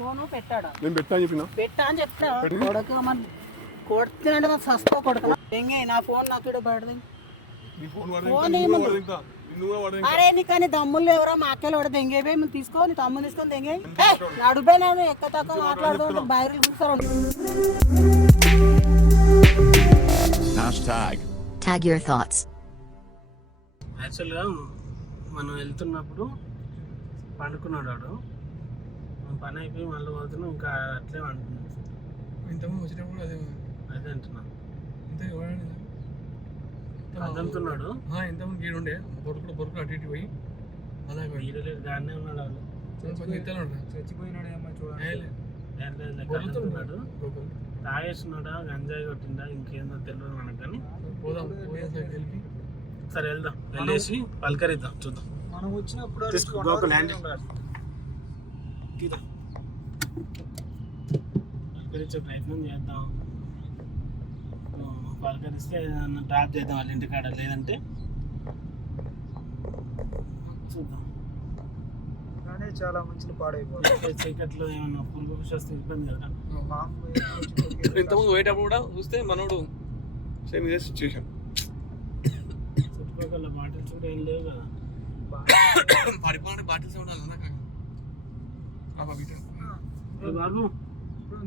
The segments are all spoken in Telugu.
ఫోను పెట్టాడా? నేను పెట్టా అని చెప్పిన. పెట్టా అని చెప్తా. కొడుకు మన కొడుతున్నాడు మన సస్తో కొడుకు. ఎంగే నా ఫోన్ నాకు ఇక్కడ పడదు. నీ ఫోన్ ఫోన్ ఏమన్నా? అరే నీకని దమ్ములు ఎవరో మా అక్కలు పడదు. ఎంగే పోయి మనం తీసుకో, నీ తమ్ముని తీసుకొని ఎంగే నడుపోయినా ఎక్క తక్కువ మాట్లాడుతూ బయలు చూస్తారు. Tag your thoughts. యాక్చువల్గా మనం వెళ్తున్నప్పుడు పండుకున్నాడు వాడు. పని అయిపోయి మళ్ళీ పోతున్నాం, ఇంకా అట్లే అనుకున్నాం. ఇంతకుముందు వచ్చినప్పుడు అదే అంటున్నాను. ఇంత కదులుతున్నాడు. ఇంతకుముందు గీడు ఉండే బొరుకులు అటు ఇటు పోయి అలా వీడలేదు, గానే ఉన్నాడు వాళ్ళు. చచ్చిపోయినాడు కదులుతున్నాడు. తాగేస్తున్నాడా, గంజాయి కొట్టిందా, ఇంకేందో తెలియదు మనకు. కానీ సరే వెళ్దాం, వెళ్ళేసి పలకరిద్దాం, చూద్దాం. మనం వచ్చినప్పుడు పలకరించే ప్రయత్నం చేద్దాం. పలకరిస్తే ఏదన్నా డ్రాప్ చేద్దాం వాళ్ళ ఇంటికాడ, లేదంటే చూద్దాం. కానీ చాలా మంచిగా పాడైపోతుంది. చీకట్లో ఏమన్నా పురుగు వస్తే ఇబ్బంది కదా. ఇంతకుముందు పోయేటప్పుడు కూడా చూస్తే మనోడు సేమ్ ఇదే సిచ్యువేషన్. చుట్టుపక్కల బాటిల్స్ కూడా ఏం లేవు కదా. పడిపోయిన బాటిల్స్ ఉండాలి బాబు.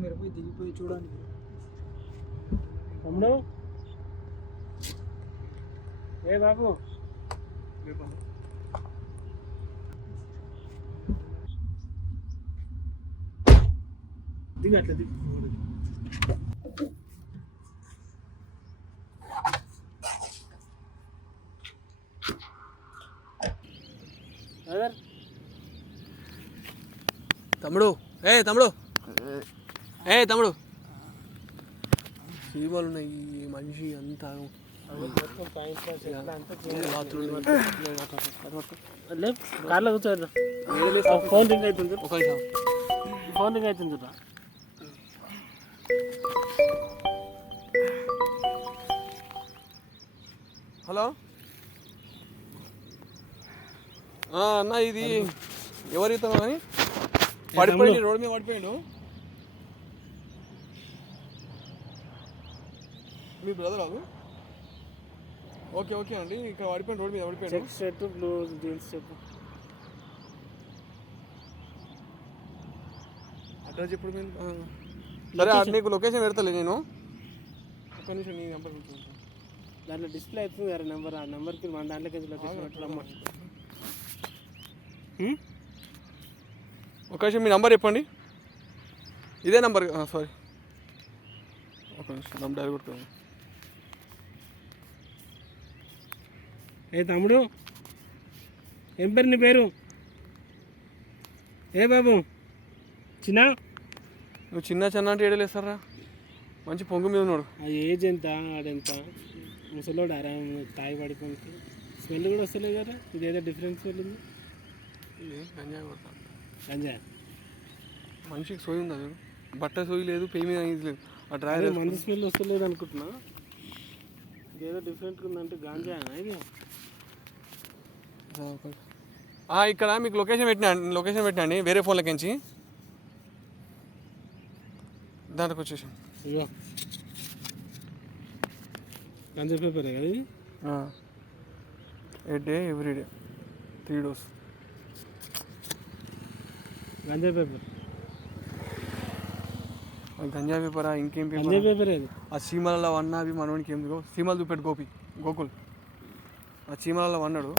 మీరు పోయి దిగిపోయి చూడండి. తమ్ముడు ఏ బాబు, దిగు అట్లా దిగు. తమ్ముడు తమ్ముడు చీమలు ఉన్నాయి. ఈ మనిషి అంతా కార్లో కూర్చోద్దాం. ఫోన్ రింగ్ అవుతుంది, ఒక నిమిషం. ఫోన్ రింగ్ అవుతుంది. హలో అన్న, ఇది ఎవరు ఇస్తాను కానీ పడిపోయింది, రోడ్డు మీద పడిపోయాడు. మీ బ్రదర్ అది? ఓకే అండి, ఇక్కడ పడిపోయాడు, రోడ్డు మీద పడిపోయాడు. చెక్ షర్ట్, బ్లూ జీన్స్ చెప్పు. అడ్రస్ చెప్పుడు. సరే నీకు లొకేషన్ పెడతలే నేను. ఒక్క నిమిషం, నీ నెంబర్ దాంట్లో డిస్ప్లే అవుతుంది కదా నెంబర్. ఆ నెంబర్కి మన దాంట్లోకి లొకేషన్ పెట్టరమ్మా. ఒక నిమిషం, మీ నంబర్ చెప్పండి. ఇదే నంబర్, సారీ ఒక నిమిషం, నంబర్ డైరీ కొట్టుకోండి. ఏ తమ్ముడు, ఏం పేరు నీ పేరు? ఏ బాబు, చిన్న నువ్వు చిన్న అంటే ఏడలేస్తారా? మంచి పొంగు మీద ఉన్నాడు. అది ఏజ్ ఎంత, ఆడెంత ముసలోడు ఆరాం తాగి పడుకుంటే స్మెల్ కూడా వస్తలేదు కదా. ఇదేదో డిఫరెన్స్ వెళ్ళింది. గంజాయి కొడతాను. గంజాయి మనిషికి సోయి ఉంది, అది బట్ట సోయి లేదు, పెయి మీద ఇది లేదు. ఆ డ్రైవర్ మందు స్మెల్ వస్తలేదు అనుకుంటున్నా. ఇదేదో డిఫరెంట్గా ఉందంటే గాంజా ఇది. ఇక్కడ మీకు లొకేషన్ పెట్టినండి వేరే ఫోన్లకించి, దాంట్లోకి వచ్చేసాం. ఇగో గంజా పేపరే కదా ఇది. ఎవ్రీడే 3 డోస్ గంజా పేపర్. గంజా పేపరా, ఇంకేం గంజా పేపర్ అది. ఆ చీమలలో వన్న అవి మనోడికి ఏం చీమలు చూపెట్టు గోకుల్. ఆ చీమలలో వన్నాడు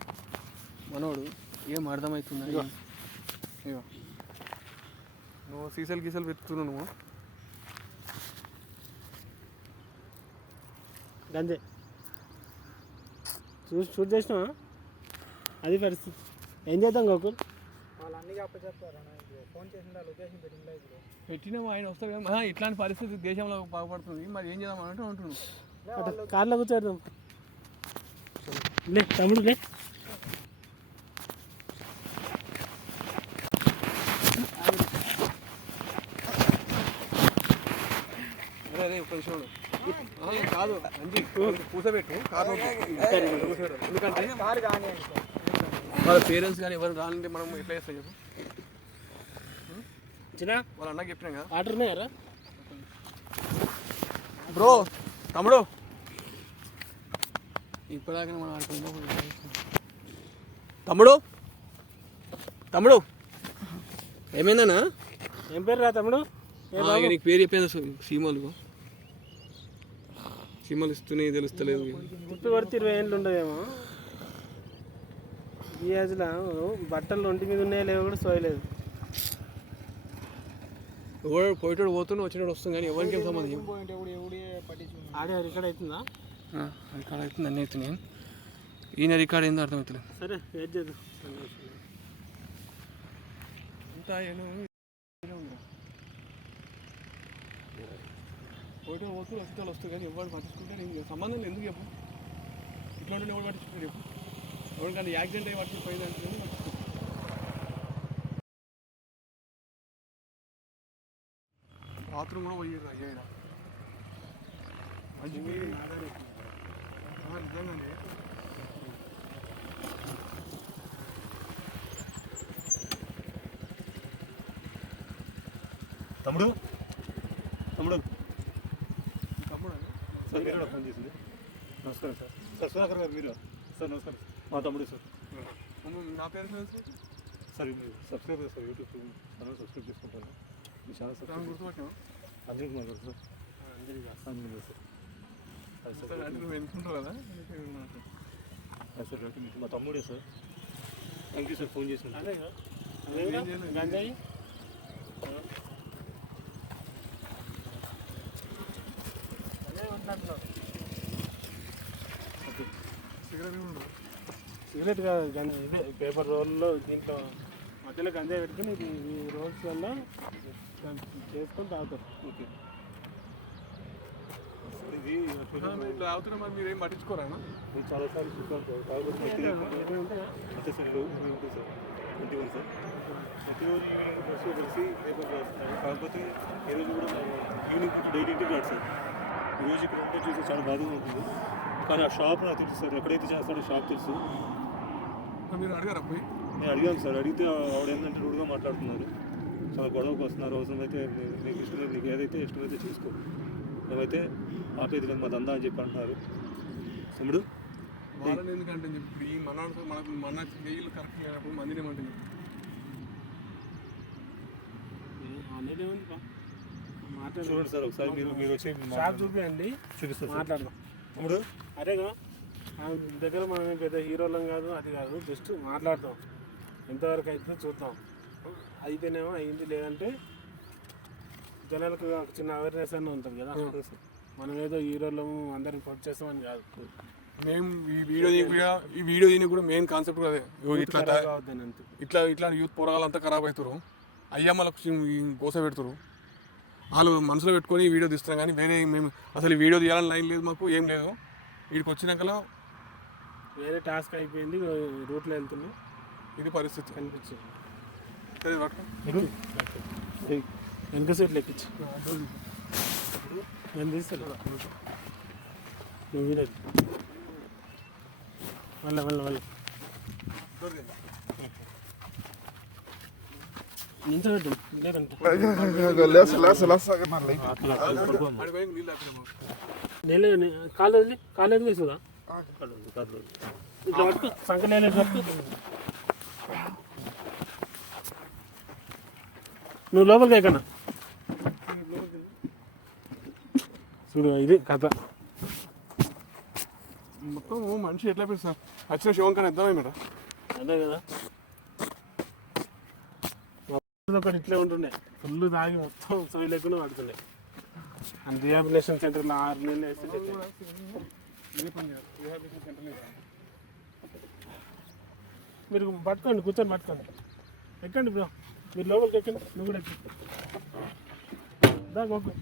మనోడు, ఏం అర్థమవుతుంది. ఇగో నువ్వు గీసలు వెతుకుతున్నావు. నువ్వు గంజే షూట్ చేసినావా? అది పరిస్థితి. ఏం చేద్దాం గోకుల్? వాళ్ళు అన్నీ చెప్పారు. ఫోన్ చేసిందా, లొకేషన్ పెట్టిందా? ఇప్పుడు పెట్టినాము, ఆయన వస్తాడు కదా. ఇట్లాంటి పరిస్థితి దేశంలో బాగుపడుతుంది, మరి ఏం చేద్దాం అన్నట్టు అంటున్నాను. కార్లో కూర్చోడదాం. లే తమ్ముడు లే. అరే ఒక నిమిషం కాదు, అంజీ కూర్చోబెట్టు కారు. ఎందుకంటే వాళ్ళ పేరెంట్స్ కానీ ఎవరు రాలంటే మనం ఎట్లా చేస్తాం చెప్పు. చిన్న వాళ్ళ అన్నకి చెప్పినా కదా వాటర్ ఉన్నాయారా బ్రో తమ్ముడు ఇప్పటిదాకా మనం ఆడుకుందాం తమ్ముడు తమ్ముడు ఏమైందన్నా ఏం పేరు రా తమ్ముడు నీకు పేరు చెప్పాను సీమలు సీమలు ఇస్తున్నాయి తెలుస్తలేదు గుర్తు కొడితే 20 ఏళ్ళు ఉండదేమో ఈ ఏజ్లో బట్టలు ఒంటి మీద ఉన్నాయో లేవో కూడా సోయలేదు ఎవరు పోయేటోడు పోతున్నా వచ్చినోడు వస్తుంది కానీ ఎవరికి ఏం సంబంధం ఆడే రికార్డ్ అవుతుందా రికార్డ్ అవుతుంది అన్నీ అవుతున్నాయి ఈయన రికార్డ్ ఏందో అర్థమవుతలేదు సరే వెయిట్ చేద్దాం పోయేటోడు పోతూ వస్తే వస్తుంది కానీ ఎవరు పట్టించుకుంటే నేను సంబంధం లేదు ఎందుకు చెప్పు ఇట్లా ఉంటే ఎవరు పట్టించుకుంటారు చెప్పు ఎవరికన్నా యాక్సిడెంట్ అయ్యి పట్టించుకోయిందంటే బాత్రూమ్ కూడా పోయారు అయ్యాడ నిజంగానే తమ్ముడు తమ్ముడు తమ్ముడు సార్ మీరు కూడా ఫోన్ చేసింది నమస్కారం సార్ సార్ సుధాకర్ గారు మీరు సార్ నమస్కారం మా తమ్ముడు సార్ నా పేరు sir subscribe sir YouTube channel subscribe చేసుకుంటాను మీ ఛానల్ సబ్స్క్రైబ్ గుర్తుపట్టాను అందరికీ కుమార్ గారు సార్ అందరికీ సార్ అది సార్ అంటే నువ్వు వెళ్తుంటావు కదా అది సార్ మా తమ్ముడే sir thank you sir phone చేసింది గంజాయి సిగరెట్ కాదు గంజాయి ఇదే పేపర్ రోల్లో దీంట్లో మధ్యలో గంజాయి పెట్టుకుని ఈ రోల్స్ వల్ల చేసుకొని తాగుతారు ఓకే ఇది ఇట్లా అవుతున్నా మరి మీరు ఏం పట్టించుకోరా నేను చాలాసార్లు చూసాను తాగుబోతు అంతే సార్ ఉంటాయి సార్ 21 సార్ ప్రతిరోజు ఈవినింగ్ బస్సు కలిసి పేపర్ రాస్తున్నాను కాకపోతే ఈరోజు కూడా ఈవినింగ్ డైలీ ఇంటికి రాడు సార్ ఈరోజు ఇక్కడ ఉంటే చూస్తే చాలా బాధగా ఉంటుంది కానీ ఆ షాప్ నాకు తెలుసు సార్ ఎక్కడైతే చేస్తాడో షాప్ తెలుసు మీరు అడిగారా పోయి నేను అడిగాను సార్ అడిగితే ఆవిడ ఏంటంటే రూడ్గా మాట్లాడుతున్నారు చాలా గొడవకు వస్తున్నారు అవసరమైతే నీకు ఇష్టమైతే నీకు ఏదైతే ఇష్టమైతే చేసుకో మేమైతే ఆపేది లేదు మా దందా అని చెప్పి అంటున్నారు తమ్ముడు వాళ్ళని ఎందుకంటే ఇప్పుడు ఈ మనకు మన వెయ్యిలు కరెక్ట్ లేనప్పుడు మందిని ఏమంటే చూడండి సార్ ఒకసారి మీరు వచ్చి షాప్ చూపించండి చూపిస్తారు మాట్లాడదాం తమ్ముడు అరేగా దగ్గర మనం పెద్ద హీరోలం కాదు అది కాదు జస్ట్ మాట్లాడదాం ఎంతవరకు అయితే చూద్దాం అయితేనేమో అయింది లేదంటే జనాలకు ఒక చిన్న అవేర్నెస్ అన్న ఉంటుంది కదా మనం ఏదో హీరోలము అందరికి పొట్ చేస్తామని కాదు మేము ఈ వీడియో దీనికి కూడా మెయిన్ కాన్సెప్ట్ అదే ఇట్లా ఇట్లా ఇట్లా యూత్ పోరాలంతా ఖరాబ్ అవుతారు అయ్యమ్మలకు గోస పెడతారు వాళ్ళు మనసులో పెట్టుకొని వీడియో తీస్తున్నాం కానీ వేరే మేము అసలు వీడియో తీయాలని లైన్ లేదు మాకు ఏం లేదు వీడికి వచ్చినాకలా వేరే టాస్క్ అయిపోయింది రూట్లో వెళ్తున్నాం ఇది పరిస్థితి కనిపించింది వెనక సీట్లు ఎక్కించు నేను తీస్తాను నువ్వు వినదు మళ్ళీ నించోబెట్టు నీళ్ళు కాలు వదిలి కాలు వదిలేస్తుందా ఇట్లా పట్టుకో సంకలేని పట్టుకో నువ్వు లోపలికి ఎక్కన్నా చూడు ఇది కథ మొత్తం మనిషి ఎట్లా పెడతా వచ్చిన శివం కానీ ఇద్దామే మేడం అదే కదా ఒకటి ఇట్లే ఉంటుండే ఫుల్ తాగి మొత్తం సోయి లేకుండా పడుతుండే అండ్ రిహాబిలేషన్ సెంటర్లో 6 నెలలు వేస్తే మీరు పట్టుకోండి కూర్చొని పట్టుకోండి ఎక్కండి బ్రో మీరు లోపలికి ఎక్కండి నువ్వు కూడా ఎక్కి దా గోకు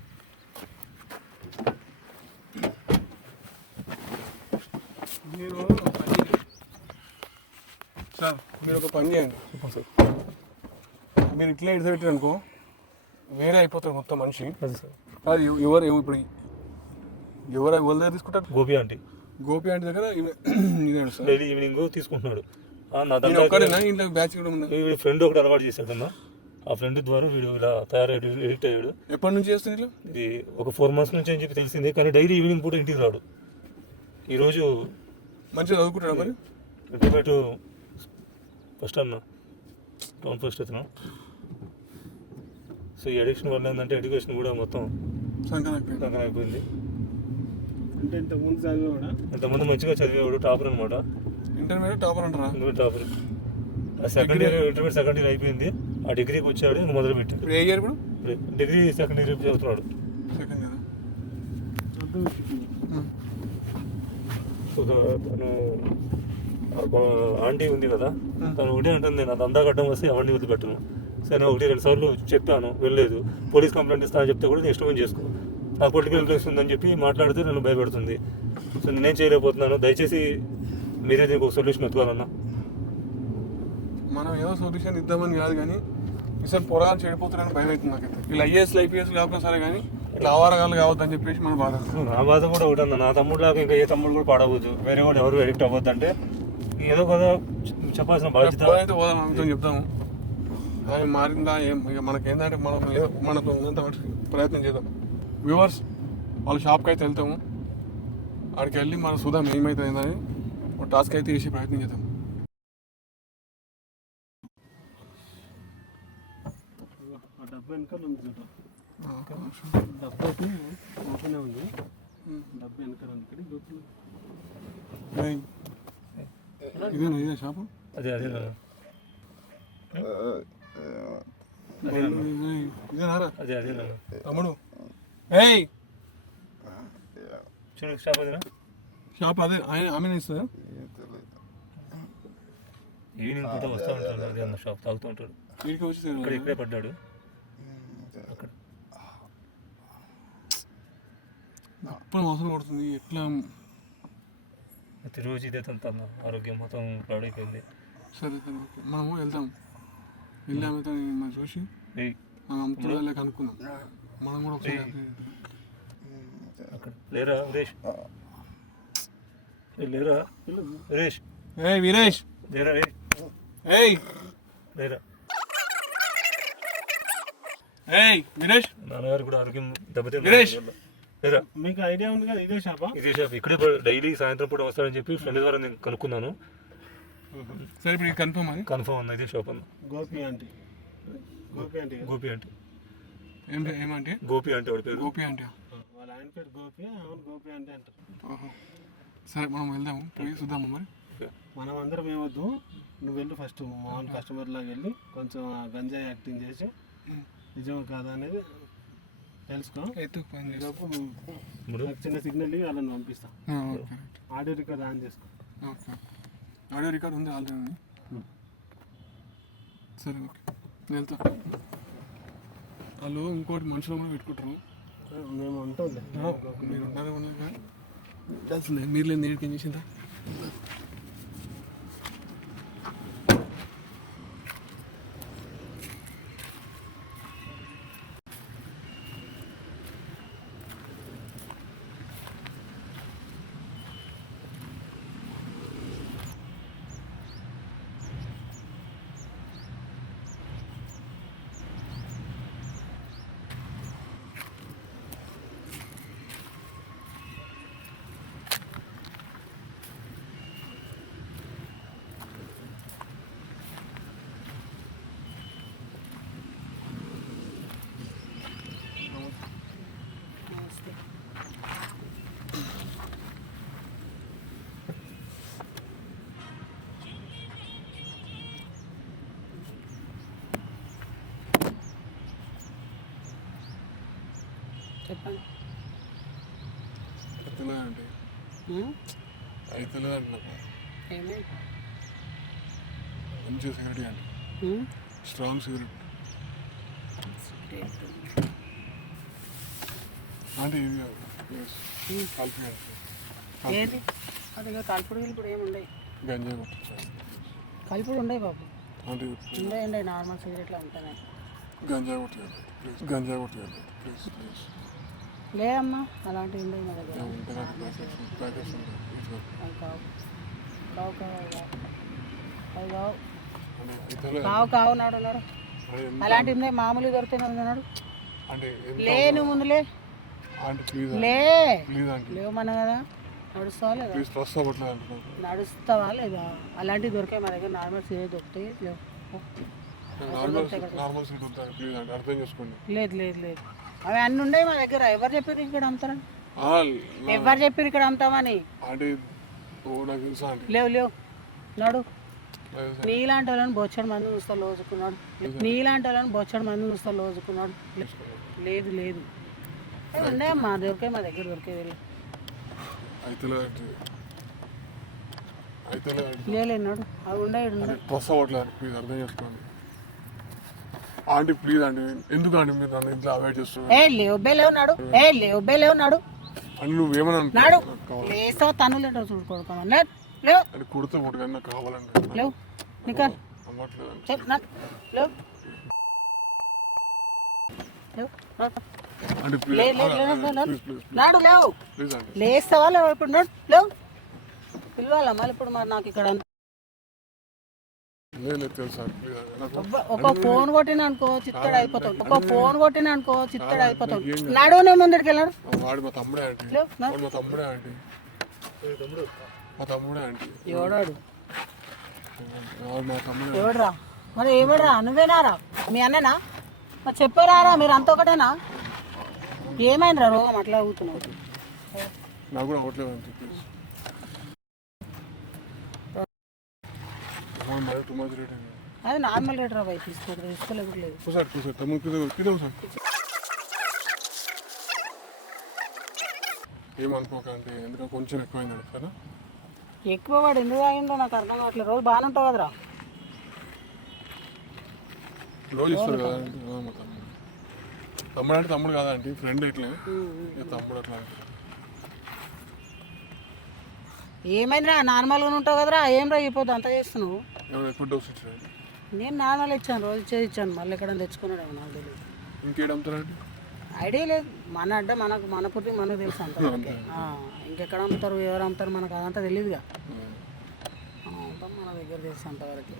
సార్ మీరు ఒక పని చేయండి మీరు ఇట్లా ఇడిసి పెట్టారు అనుకో వేరే అయిపోతారు మొత్తం మనిషి అది ఎవరు ఇప్పుడు ఎవరు దగ్గర తీసుకుంటారు గోపి ఆంటీ దగ్గర డైలీ ఈవినింగ్ తీసుకుంటున్నాడు ఒక్కడేనా ఇంట్లో బ్యాచ్ కూడా ఉందా ఫ్రెండ్ ఒకటి అలవాటు చేశాడమ్మా ఆ ఫ్రెండ్ ద్వారా వీడు ఇలా తయారయ్యాడు, ఎడిట్ అయ్యాడు. ఎప్పటి నుంచి చేస్తుంది ఇట్లా? ఇది ఒక 4 months నుంచి అని చెప్పి తెలిసింది. కానీ డైలీ ఈవినింగ్ పూట ఇంటికి రాడు. ఈరోజు మంచిగా చదువుకుంటాడు మరి. ఇంటర్మీడియట్ ఫస్ట్ అన్న, టౌన్ ఫస్ట్ అతను. సో ఈ అడిక్షన్ వల్ల ఏంటంటే ఎడ్యుకేషన్ కూడా మొత్తం సంకనం అయిపోయింది. అంటే ఇంతకుముందు చదివేవాడా? ఇంతకుముందు మంచిగా చదివేవాడు, టాపర్ అనమాట. ఇంటర్మీడియట్ టాపర్ అంటారా? Topper. Second year intermediate second year అయిపోయింది. ఆ డిగ్రీకి వచ్చాడు, ఇంకా మొదలు పెట్టాడు. ఏ ఇయర్ ఇప్పుడు? డిగ్రీ సెకండ్ ఇయర్ చదువుతున్నాడు. Second year. తను ఆంటీ ఉంది కదా, తను ఒకటే అంటుంది, నా దందా కట్టడం వస్తే అవన్నీ వదిలిపెట్టను. సరే 1-2 సార్లు చెప్పాను, వెళ్ళలేదు. పోలీస్ కంప్లైంట్ ఇస్తానని చెప్తే కూడా నెక్స్ట్ టైం చేసుకో, నాకు పొలిటికల్ ఇంట్రెస్ట్ ఉందని చెప్పి మాట్లాడితే నన్ను భయపెడుతుంది. సో నేనేం చేయలేకపోతున్నాను, దయచేసి మీరే దీనికి ఒక సొల్యూషన్ ఎత్తుకోవాలన్నా. మనం ఏదో సొల్యూషన్ ఇద్దామని కాదు, కానీ ఈసారి పొరాలు చెడిపోతారని భయం అవుతుంది నాకైతే. ఇలా ఐఏఎస్లు ఐపీఎస్లు కాకుండా సరే, కానీ ఇట్లా ఆవారగాలు కావద్దని చెప్పేసి మన బాధ. నా బాధ కూడా ఒకటి అన్న, నా తమ్ముడు లాగా ఇంకా ఏ తమ్ముడు కూడా పాడవద్దు, వేరే కూడా ఎవరు ఎడిక్ట్ అవ్వద్దు. అంటే ఏదో కదా చెప్పాల్సిన బాధ్యత అయితే పోదాం, ఆమెతో చెప్తాము. ఆమె మారిందా ఏం, ఇక మనకేంటంటే మనకు ఉన్నంత ప్రయత్నం చేద్దాం. వ్యూవర్స్ వాళ్ళ షాప్కి అయితే వెళ్తాము, అక్కడికి వెళ్ళి మనం చూద్దాం ఏమైతే ఏందని ఒక టాస్క్ అయితే చేసే ప్రయత్నం చేద్దాం. డబ్బు వెనకాల ఉంది చూడ, డబ్బు అయితే ఓపెన్ ఉంది, డబ్బు వెనకాల ఉంది. ఇదేనా ఇదే షాపు? అదే ఇదేనారా అదే తమ్ముడు? ఏయ్ చూడు షాప్ అదేనా? షాప్ అదే ఆమె ఇస్తుందా? ఈవినింగ్ పూట వస్తూ ఉంటాడు, అదే అన్న షాప్ తాగుతూ ఉంటాడు. వీడికి వచ్చి ఇక్కడే పడ్డాడు. అక్కడ అప్పుడు అవసరం పడుతుంది. ఎట్లా ప్రతిరోజు ఇదే తంత ఆరోగ్యం మొత్తం పాడైపోయింది. సరే సరే ఓకే, మనము వెళ్దాం. వెళ్ళి ఆమెతో మనం చూసి మనం అమ్ముతున్నా లేక అనుకుందాం. మనం కూడా ఒకసారి అక్కడ లేరా వీరేష్? లేరా వీరేష్? ఏయ్ వీరేష్, లేరా? ఏయ్ లేరా? ఏయ్ వీరేష్, నాన్నగారు కూడా ఆరోగ్యం దెబ్బతింది. వీరేష్ లేరా? మీకు ఐడియా ఉంది కదా ఇదే షాపా? ఇదే షాప్. ఇక్కడే డైలీ సాయంత్రం పూట వస్తాడని చెప్పి ఫ్రెండ్ ద్వారా నేను కనుక్కున్నాను. సరే ఇప్పుడు కన్ఫర్మ్ అని కన్ఫర్మ్ అన్న ఇదే షాప్ అన్న. గోపి ఆంటీ, గోపి ఆంటీ, గోపి అంటే ఏమంటే గోపి అంటే వాడి పేరు. గోపి అంటే వాళ్ళ ఆయన పేరు గోపి, అవును గోపి ఆంటీ అంటారు. ఓహో సరే మనం వెళ్దాము, పోయి చూద్దాము. మరి మనం అందరం ఏమొద్దు, నువ్వు వెళ్ళి ఫస్ట్ మామూలు కస్టమర్ లాగా వెళ్ళి కొంచెం గంజాయి యాక్టింగ్ చేసి నిజం కాదా అనేది తెలుసుకో. నాకు చిన్న సిగ్నల్ ఇవి వాళ్ళని పంపిస్తా. ఆడియో రికార్డ్ ఆన్ చేసుకో. ఆడియో రికార్డ్ ఉంది ఆల్రెడీ. సరే ఓకే నేను వెళ్తా. వాళ్ళు ఇంకోటి మనుషులు కూడా పెట్టుకుంటారు. మేము ఉంటుంది మీరు ఉన్నారా? తెలిసిందే మీరు లేదు నేను ఏం చేసిందా? చెప్పండి. అవుతుందండి అవుతుంది అంటున్నా. మంచిగా సిగరెట్ అండి, స్ట్రాంగ్ సిగరెట్ అంటే ఇది కలిపి ఏది అది కలుపుడు గిలుపుడు ఏమి ఉండవు. గంజాయి కొట్టించాలి. కలుపుడు ఉండవు బాబు, అంటే ఉండయండి నార్మల్ సిగరెట్లో ఉంటున్నాయి. గంజాయి కొట్టాలి ప్లీజ్, గంజాయి కొట్టాలి ప్లీజ్ ప్లీజ్. లేదమ్మా అలాంటివి ఉండవు మా దగ్గర. ప్యాకెట్స్ ఉంటాయి. అవి కావు కావు కావు అవి కావు అయితే కావు కావు నాడు ఉన్నారు. అలాంటివి మామూలు దొరికితే ఉన్నాడు అంటే లే నువ్వు ముందులే ఆంటీ ప్లీజ్ లే ప్లీజ్ ఆంటీ లేవమన్నా కదా నడుస్తావా లేదా ప్లీజ్ ట్రస్ట్ అవ్వట్లేదు అంటున్నాను. నడుస్తావా లేదా అలాంటివి దొరికాయి మా దగ్గర నార్మల్ సీరియస్ దొరుకుతాయి లేవు నార్మల్ సీట్ ఉంటాను ప్లీజ్ ఆంటీ అర్థం చేసుకోండి. లేదు లేదు లేదు అవి అన్నీ ఉన్నాయి మా దగ్గర. ఎవరు చెప్పారు ఇక్కడ అమ్ముతారని? ఆ, ఎవరు చెప్పారు ఇక్కడ అమ్ముతామని? ఆంటీ ఓ నాకు తెలుసా ఆంటీ లేవు లేవు నడు. లేదు సార్. నీలాంటి వాళ్ళని బొచ్చడి మంది చూస్తా లోజుకున్నాడు. నీలాంటి వాళ్ళని బొచ్చడి మంది చూస్తా లోజుకున్నాడు. లేదు లేదు ఉన్నాయి మా దొరికాయి మా దగ్గర దొరికేది. అయితే లేదంటే అయితే లేదంటే లేదు నడు అవి ఉన్నాయి ఉన్నాయి. ట్రస్ట్ అవ్వట్లేదు ప్లీజ్ అర్థం చేసుకోండి. ఆంటీ ప్లీజ్ ఆంటీ ఎందుకు ఆంటీ మీరు నన్ను ఇంట్లో అవాయిడ్ చేస్తున్నారు? ఏ లేవు బే లేవు నాడు. ఏ లేవు బే లేవు నాడు. అని నువ్వేమని నాడు కావాలి లేస్తావు తనులేటో చూడుకోవడం లేదు లేవు అని కుడితే ఒకటి కానీ నాకు కావాలండి. లేవు నికాన్ అవ్వట్లేదు చెప్పు నా లేవు లేవు అంటే ప్లీజ్ లేదు లేదు లేదు లేదు ప్లీజ్ ప్లీజ్ నాడు లేవు. ప్లీజ్ ఆంటీ లేస్తావా లేవు ఇప్పుడు నడు లేవు పిలవాలా మళ్ళీ ఇప్పుడు మరి నాకు ఇక్కడ లేదు లేదు తెలుసా ప్లీజ్ నాకు ఒక ఫోన్ కొట్టిన అనుకో చిత్తడు అయిపోతాడు. ఒక ఫోన్ కొట్టిన అనుకో చిత్తడు అయిపోతాడు. నడు నేను ముందుకు వెళ్ళాడు. వాడు మా తమ్ముడే ఆంటీ లేవు వాడు మా తమ్ముడే ఆంటీ మా తమ్ముడే ఆంటీ ఎవడాడు వాడు మా తమ్ముడే ఎవడరా మరి ఏమడరా నువ్వేనారా మీ అన్ననా మరి చెప్పారా మీరు అంత ఒకటేనా? ఏమైందిరా రోగం అట్లా అవుతున్నావు? నాకు కూడా అవ్వట్లేదు ఆంటీ ప్లీజ్ మరి టూ మచ్ రేట్ అండి. అది నార్మల్ రేట్ రా బై తీసుకోలేదు లేదు. కూసాడు కూసాడు తమ్ముడు కింద సార్ ఏమనుకోకండి ఎందుకంటే కొంచెం ఎక్కువైందండి కదా. ఎక్కువ వాడు ఎందుకు తాగిందో నాకు అర్థం కావట్లేదు. రోజు బాగానే ఉంటావు కదరా. రోజు ఇస్తారు కదా అండి. మా తమ్ముడు తమ్ముడు అంటే తమ్ముడు కాదా అండి ఫ్రెండ్ ఇట్లే ఇక తమ్ముడు అట్లా అంటే ఏమైందిరా నార్మల్గానే ఉంటావు కదరా. ఏం రా అయిపోద్ది అంత చేస్తున్నావు? ఏమైనా ఎక్కువ డోస్ ఇచ్చారండి. నేను నార్మల్ ఇచ్చాను రోజు ఇచ్చేది ఇచ్చాను. మళ్ళీ ఎక్కడ తెచ్చుకున్నాడు నాకు తెలియదు. ఇంకేడు అమ్ముతారండి? ఐడియా లేదు. మన అడ్డ మనకు మన పుట్టి మనకు తెలుసు అంతవరకే. ఇంకెక్కడ అమ్ముతారు ఎవరు అమ్ముతారు మనకు అదంతా తెలియదుగా. మన దగ్గర తెలుసు అంతవరకు.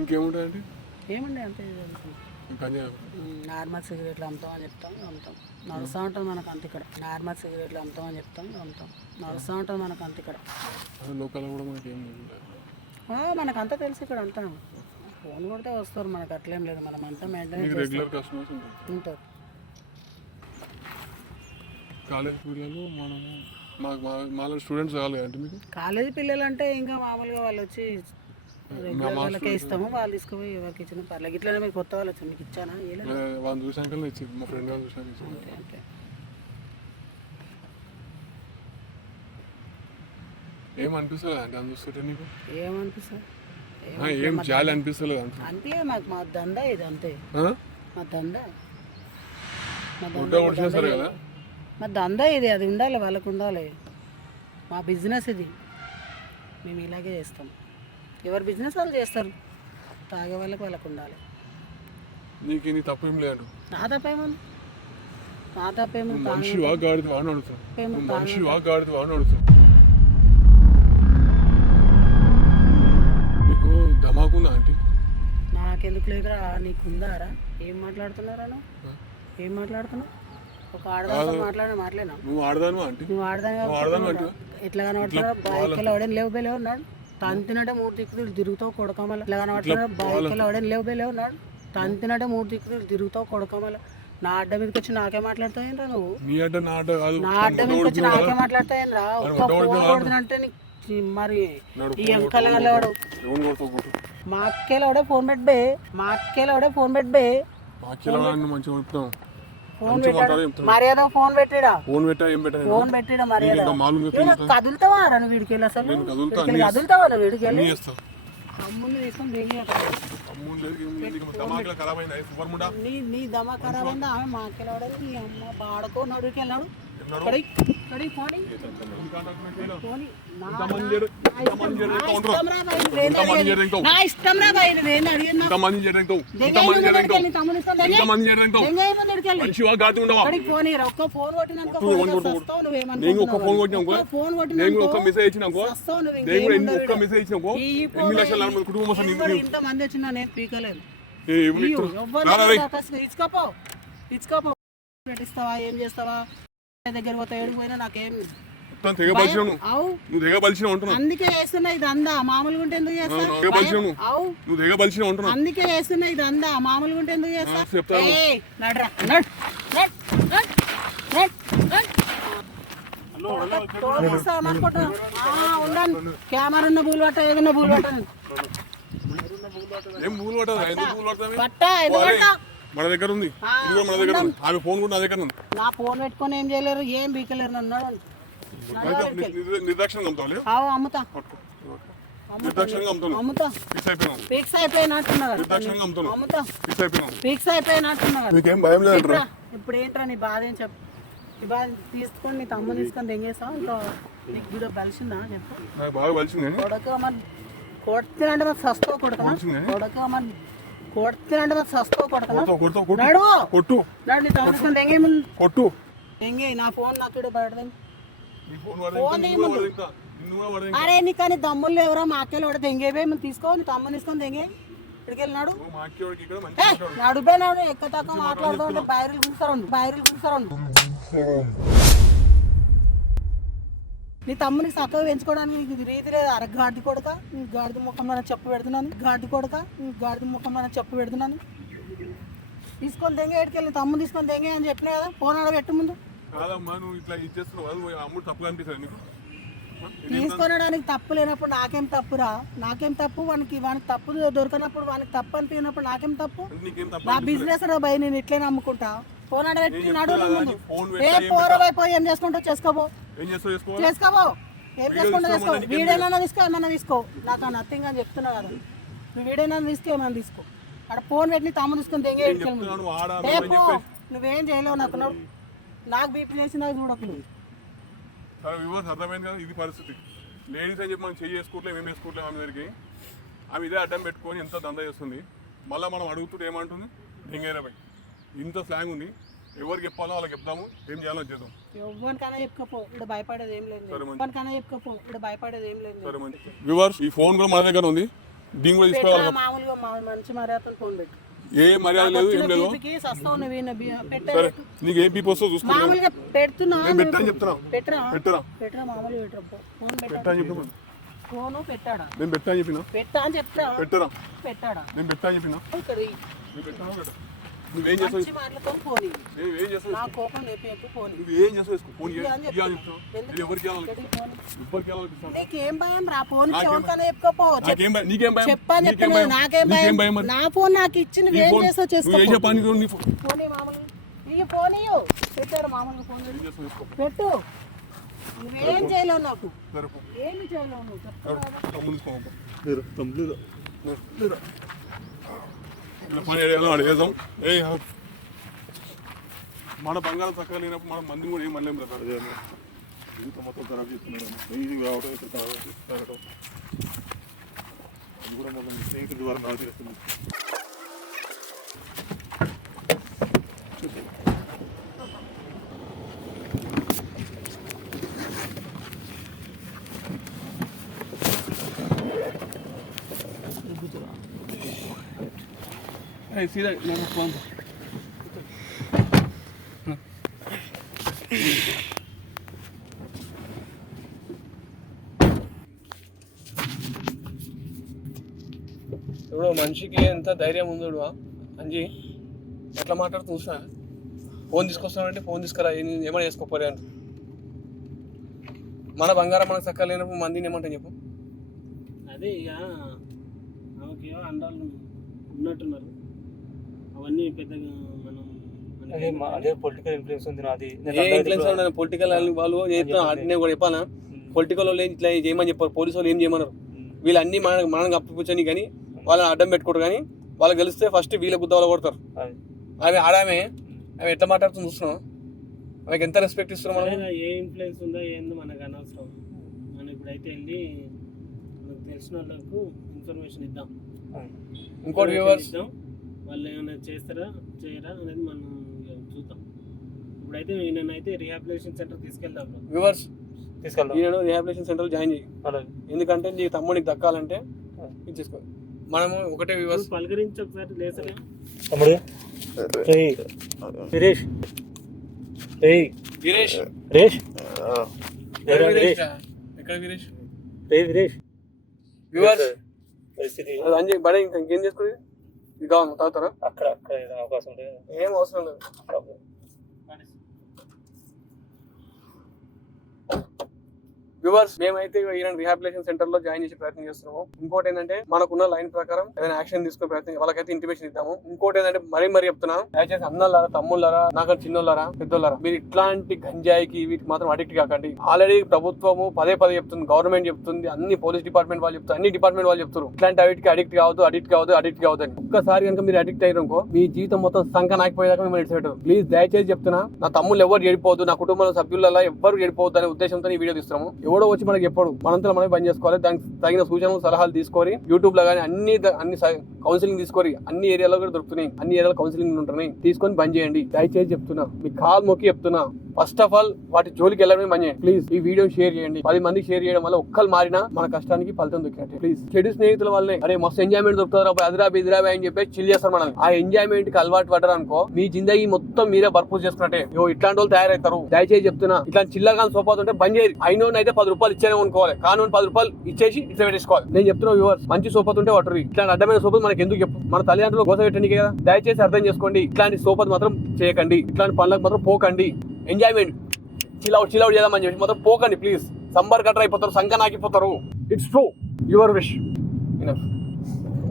ఇంకేముంటాయండి? ఏమండి అంతే ఇంకా నార్మల్ సిగరెట్లు అమ్ముతామని చెప్తాం అమ్ముతాం. నడుస్తూ ఉంటుంది మనకు అంత ఇక్కడ. నార్మల్ సిగరెట్లు అమ్ముతామని చెప్తాం అమ్ముతాం. నడుస్తూ ఉంటుంది మనకు అంత ఇక్కడ. లోకల్ కూడా మనకి ఏం మనకంతా తెలుసు ఇక్కడ అంతా. ఫోన్ కొడితే వస్తారు మనకు అట్లేం లేదు. మనం అంతా మెయింటైన్ రెగ్యులర్ కస్టమర్స్ ఉంటారు. కాలేజ్ పిల్లలు మనము మాలో స్టూడెంట్స్ కావాలి అంటే మీకు కాలేజీ పిల్లలు అంటే ఇంకా మామూలుగా వాళ్ళు వచ్చి రెగ్యులర్ వాళ్ళకే ఇస్తాము. వాళ్ళు తీసుకుపోయి ఎవరికి ఇచ్చిన పర్లేదు. ఇట్లనే మీరు కొత్త వాళ్ళు వచ్చి మీకు ఇచ్చానా? వాళ్ళని చూసాక ఇచ్చి మా ఫ్రెండ్ వాళ్ళు చూసాక ఇచ్చి అంతే అంతే. ఏమనిపిస్తుంది అంటే అని చూస్తుంటే నీకు ఏమనిపిస్తుంది? ఏం జాలి అనిపిస్తలేదు అంతే. అంతే మాకు మా దందా ఇది అంతే. మా దందా వచ్చేస్తారు కదా మా దందా ఇది. అది ఉండాలి వాళ్ళకు ఉండాలి. మా బిజినెస్ ఇది. మేము ఇలాగే చేస్తాం. ఎవరి బిజినెస్ వాళ్ళు చేస్తారు. తాగే వాళ్ళకి వాళ్ళకు ఉండాలి. నీకు నీ తప్పు ఏం లేదు. నా తప్పేముంది? నా తప్పేముంది? మనిషి వాగాడిది వాడిని అడుగుతాం. మనిషి వాగాడిది వాడిని అడుగుతాం. నీకు ధమాకుందా ఆంటీ? నాకెందుకు లేదురా. నీకుందారా? ఏం మాట్లాడుతున్నారా? ఏం మాట్లాడుతున్నావు? ఒక ఆడదాంతో మాట్లాడినా నువ్వు ఆడదాను ఆంటీ. నువ్వు ఆడదాను ఎట్లా కనబడుతున్నా? బాయికల్ అవడం లేవు బే లేవు ఉన్నాడు. తంతినట్టే 3 దిక్కులు తిరుగుతావు కొడకమల. ఎట్లా కనబడుతున్నా? బాయికల్ అవడం లేవు బే లేవు ఉన్నాడు. తంతినట్టే 3 దిక్కులు తిరుగుతావు కొడకమల. నా అడ్డ మీదకి వచ్చి నాకే మాట్లాడతాయేంరా నువ్వు? నీ అడ్డ నా అడ్డ కాదు. నా అడ్డ మీదకి వచ్చి నాకే మాట్లాడతాయేంరా? ఒక్క ఫోన్ కొడుతున్నంటే మరి ఈ అంకల్ వాడు మా అక్కేలోడే ఫోన్ పెట్టే. మా అక్కేలోడే ఫోన్ పెట్టే. మంచిగా చెప్తాం. ఫోన్ పెట్టాడు మర్యాద. ఫోన్ పెట్టాడా? ఫోన్ పెట్టా ఏం పెట్టా? ఫోన్ పెట్టాడా మర్యాద? కదులుతావా రా నువ్వు వీడికి వెళ్ళి? అసలు కదులుతావా నువ్వు వీడికి వెళ్ళి? అమ్ముని తీసుకొని నీ దమా ఖరాబ్ అయిందా? ఆమె మా అక్కలాడు నీ అమ్మ పాడకో నడుకి వెళ్ళాడు. నా ఇష్టం రా భయ్. నేను అడిగిన ఒక్క ఫోన్ కొట్టినాక ఇంతమంది వచ్చినా నేను పీకలేదు. ఇచ్చుకోపో పెట్టిస్తావా ఏం చేస్తావా దగ్గర పోతా ఏడుకు పోయినా నాకేం అందుకే చేస్తున్నా ఇది అందా మామూలుగా ఉంటే ఎందుకు చేస్తా అందుకే చేస్తున్నా ఇది అందా మామూలుగా ఉంటే ఎందుకు చేస్తా నడ్రా కెమెరా ఉన్న పూలు పట్ట ఏదన్నా పూలు పట్ట మన దగ్గర ఉంది మన దగ్గర ఉంది ఆమె ఫోన్ కూడా నా దగ్గర ఉంది నా ఫోన్ పెట్టుకొని ఏం చేయలేరు ఏం బీకలేరు నన్ను నిర్దాక్షిణంగా అమ్ముతావు అమ్ముతా నిర్దాక్షిణంగా అమ్ముతాను అమ్ముతా ఫిక్స్ అయిపోయినాను ఫిక్స్ అయిపోయినట్టున్నా నిర్దాక్షిణంగా అమ్ముతాను అమ్ముతా ఫిక్స్ అయిపోయినాను ఫిక్స్ అయిపోయినట్టున్నా నీకేం భయం లేదు ఇప్పుడు ఏంట్రా నీ బాధ ఏం చెప్పు ఈ బాధ తీసుకొని నీ తమ్ముని తీసుకొని దెంగేస్తావు ఇంకా నీకు వీడియో బలిసిందా చెప్పు నాకు బాగా బలిసింది కొడక మరి కొడుతున్నంటే మరి సస్తో కొడతాను కొడక మరి కొడుతున్నంటే మరి సస్తో కొడతాను నాడు కొట్టు నాడు నీ తమ్ముని తీసుకొని దెంగే ముందు కొట్టు దెంగే నా ఫోన్ నాకు ఇక్కడ బయటది ఫోన్ అరే నీ కానీ దమ్ములు ఎవరో మా అక్కలు కూడా దెంగేవే మనం తీసుకో నీ తమ్ముని తీసుకొని దెంగే ఇక్కడికి వెళ్ళినాడు నడుపే నాడు ఎక్క తక్కువ మాట్లాడుతూ ఉంటే బైరులు కూర్చోరు నీ తమ్మునికి చక్కగా పెంచుకోవడానికి నీకు రీతి లేదు అరే గాడిది కొడక గాడిద ముఖం మనం చెప్పు పెడుతున్నాను తీసుకొని దెంగే ఎక్కడికి తమ్ముని తీసుకొని దెంగే అని చెప్పినా కదా ఫోన్ ఆడ పెట్టు ముందు తీసుకోవడానికి తప్పు లేనప్పుడు నాకేం తప్పురా నాకేం తప్పు వానికి తప్పు దొరకనప్పుడు వానికి తప్పు అనిపించినప్పుడు నాకేం తప్పు నా బిజినెస్ రా భయ నేను ఇట్లే నమ్ముకుంటా ఫోన్ ఆడ పెట్టి నడు ఏ పోరవైపోయి ఏం చేసుకుంటా చేసుకోబో ఏం చేసుకుంటా చేసుకో వీడేనా తీసుకో ఏమన్నా తీసుకో నాకు నథింగ్ అని చెప్తున్నా కదా నువ్వు వీడేనా తీసుకో ఏమన్నా తీసుకో అక్కడ ఫోన్ పెట్టి తమ్ము తీసుకుని దెంగే నువ్వేం చేయలేవు నాకు బీపీ చేసి నాకు చూడకు నువ్వు అర్థమైంది కదా ఇది పరిస్థితి లేడీస్ అని చెప్పి మనం చేసుకోవట్లేము ఏం చేసుకోవట్లేము ఆమె దగ్గరికి ఆమె ఇదే అడ్డం పెట్టుకొని ఎంత దందా చేస్తుంది మళ్ళీ మనం అడుగుతుంటే ఏమంటుంది దెంగేరాబాయ్ ఇంత స్లాంగ్ ఉంది ఎవరికి చెప్పాలో వాళ్ళకి చెప్తాము ఏం చేయాలో చేద్దాం ఎవరికైనా చెప్పుకోపో ఇక్కడ భయపడేది ఏం లేదు సరే మంచి వ్యూవర్స్ ఈ ఫోన్ కూడా మన దగ్గర ఉంది దీని కూడా తీసుకోవాలి మామూలుగా మంచి మర్యాద ఫోన్ పెట్టు ఏ మర్యాద లేదు ఏం లేదు సరే నీకు ఏం పీపు వస్తుందో చూసుకో మామూలుగా పెడుతున్నా నేను పెట్టని చెప్తున్నా పెట్టరా మామూలుగా పెట్టని చెప్పిన ఫోన్ పెట్టాడా నేను పెట్టని చెప్పిన పెట్టా అని చెప్తా పెట్టరా పెట్టాడా నేను పెట్టని చెప్పిన ఇక్కడ నువ్వేం చేస్తావు మాటలతో ఫోన్ ఏం చేస్తావు నా కోపం లేపేపు ఫోన్ నువ్వేం చేస్తావు ఫోన్ ఎవరికి నీకేం భయం రా ఫోన్ ఎవరికైనా చెప్పుకోపో చెప్పని చెప్పిన నాకేం భయం నా ఫోన్ నాకు ఇచ్చి నువ్వేం చేస్తావు చేసుకో ఫోన్ ఇయ్యు పెట్టాడు మామూలుగా ఫోన్ పెట్టు నువ్వేం చేయలేవు నాకు ఏమి చేయలేవు నువ్వు అడిగేద్దాం మన బంగారం చక్కగా లేనప్పుడు మన మంది కూడా ఏం మళ్ళీ ఇంత మొత్తం ఖరాబ్ చేస్తున్నాడు ఇది రావడం తాగడం అది కూడా మొత్తం స్నేహితుల ద్వారా నాకు చేస్తుంది सीधा फोन ఇప్పుడు మనిషికి ఎంత ధైర్యం ఉందో అంజీ ఎట్లా మాట్లాడుతూ చూసా ఫోన్ తీసుకొస్తానంటే ఫోన్ తీసుకురా ఏమైనా చేసుకోపోరే అంట మన బంగారం మనకు చక్కగా లేనప్పుడు మందిని ఏమంటాం చెప్పు అదే ఇక ఆమెకి అండాలు ఉన్నట్టున్నారు అవన్నీ పెద్దగా మనం అదే పొలిటికల్ ఇన్ఫ్లుయెన్స్ ఉంది నాది ఇన్ఫ్లుయెన్స్ ఉండదు పొలిటికల్ వాళ్ళు నేను కూడా చెప్పానా పొలిటికల్ వాళ్ళు ఇట్లా చేయమని చెప్పారు పోలీసు వాళ్ళు ఏం చేయమన్నారు వీళ్ళు అన్ని మనం అప్పిపుచ్చని కానీ వాళ్ళని అడ్డం పెట్టుకోరు కానీ వాళ్ళు గెలిస్తే ఫస్ట్ వీళ్ళ బుద్ధ వాళ్ళు కొడతారు అవి ఆడామే అవి ఎట్లా మాట్లాడుతుంది చూస్తున్నాం ఆమెకి ఎంత రెస్పెక్ట్ ఇస్తున్నాం మనం ఏ ఇన్ఫ్లుయెన్స్ ఉందో ఏందో మనకు అనవసరం మనం ఇప్పుడైతే వెళ్ళి మనకు తెలిసిన వాళ్ళకు ఇన్ఫర్మేషన్ ఇద్దాం ఇంకోటి వ్యూవర్స్ వాళ్ళు ఏమైనా చేస్తారా చేయరా అనేది మనం చూద్దాం ఇప్పుడైతే నేనైతే రీహాబిలిటేషన్ సెంటర్ తీసుకెళ్దాం వ్యూవర్స్ తీసుకెళ్దాం రీహాబిలిటేషన్ సెంటర్ జాయిన్ చేయి ఎందుకంటే నీ తమ్ముడికి దక్కాలంటే ఇది చేసుకో మనము ఒకటే వ్యూవర్స్. పలకరించి ఒకసారి లేసలే తమ్ముడు ఏయ్ వీరేష్ ఏయ్ వీరేష్ వీరేష్ ఎక్కడ వీరేష్ ఎక్కడ వీరేష్ ఏయ్ వీరేష్ వ్యూవర్స్ పరిస్థితి అది అంజీ బడే ఇంకా ఇంకేం చేసుకుని ఇది కావాలి తాగుతారా? అక్కడ అక్కడ ఏదైనా అవకాశం ఉంటే ఏం అవసరం లేదు. వ్యూవర్స్ మేమైతే ఈయన రిహాబిలిటేషన్ సెంటర్ లో జాయిన్ చేసే ప్రయత్నం చేస్తున్నాము. ఇంకోటి ఏంటంటే మనకున్న లైన్ ప్రకారం ఏదైనా యాక్షన్ తీసుకునే ప్రయత్నం వాళ్ళకైతే ఇంటిమేషన్ ఇద్దాము. ఇంకోటి ఏంటంటే మరీ చెప్తున్నాం, దయచేసి అన్నలారా తమ్ముళ్ళారా నాకన్నా చిన్నోళ్ళారా పెద్దోళ్ళారా మీరు ఇట్లాంటి గంజాయికి వీటికి మాత్రం అడిక్ట్ కాకండి. ఆల్రెడీ ప్రభుత్వము పదే చెప్తుంది, గవర్నమెంట్ చెప్తుంది, అన్ని పోలీస్ డిపార్ట్మెంట్ వాళ్ళు చెప్తారు, అన్ని డిపార్ట్మెంట్ వాళ్ళు చెప్తారు ఇట్లాంటి వీటికి అడిక్ట్ కావద్దు అని. ఒక్కసారి కనుక మీరు అడిక్ట్ అయ్యారనుకో మీ జీవితం మొత్తం సంఖ నాకిపోయేదాకా మేము ఇడిచిపెట్టారు. ప్లీజ్ దయచేసి చెప్తున్నా, నా తమ్ముళ్ళు ఎవరు చెడిపోవద్దు, నా కుటుంబ సభ్యులలో ఎవరు చెడిపోవద్దు అనే ఉద్దేశంతో ఈ వీడియో తీస్తున్నాము. ఎవడో వచ్చి మనకి ఎప్పుడు మనంతా మనమే బంద్ చేసుకోవాలి. దానికి తగిన సూచనలు సలహాలు తీసుకొని యూట్యూబ్ లో కానీ అన్ని కౌన్సిలింగ్ తీసుకొని అన్ని ఏరియాలో కూడా దొరుకుతున్నాయి, అన్ని ఏరియాలో కౌన్సిలింగ్ ఉంటున్నాయి, తీసుకొని బంద్ చేయండి. దయచేసి చెప్తున్నా, మీ కాల్ మొక్కి చెప్తున్నా, ఫస్ట్ ఆఫ్ ఆల్ వాటి జోలికి వెళ్ళడమే బంద్ చేయండి. ప్లీజ్ ఈ వీడియో షేర్ చేయండి. 10 మందికి షేర్ చేయడం వల్ల ఒక్కరు మారినా మన కష్టానికి ఫలితం దొరికినట్టు. ప్లీజ్ చెడు స్నేహితుల వల్లే అరే మస్తు ఎంజాయ్మెంట్ దొరుకుతారు అదిరాబి అని చెప్పి చిల్ చేస్తారు మనల్ని. ఆ ఎంజాయ్మెంట్ కి అలవాటు పడ్డారు అనుకో మీ జిందగీ మొత్తం మీరే భర్పూర్ చేసుకున్నట్టే. ఇట్లాంటి వాళ్ళు తయారవుతారు. దయచేసి చెప్తున్నా, ఇట్లా చిల్లగా సోపాతుంటే బంద్ చేయాలి. అయినోన్ అయితే 10 రూపాయలు ఇచ్చేనే అనుకోవాలి, కానూన్ 10 రూపాయలు ఇచ్చేసి ఇట్లా పెట్టేసుకోవాలి. నేను చెప్తున్నా వ్యూవర్స్, మంచి సోపతుంటే వాటర్ ఇట్లాంటి అడ్డమైన సోపతి మనకి ఎందుకు చెప్పు, మన తల్లిదండ్రులు గోస పెట్టండి కదా. దయచేసి అర్థం చేసుకోండి, ఇట్లాంటి సోపతి మాత్రం చేయకండి, ఇట్లాంటి పనులకు మాత్రం పోకండి. ఎంజాయ్మెంట్ చిల్అవుట్ చేద్దామని చెప్పి మాత్రం పోకండి ప్లీజ్. సంబర్ కట్టర్ అయిపోతారు, సంఖ నాకిపోతారు. It's true, your wish.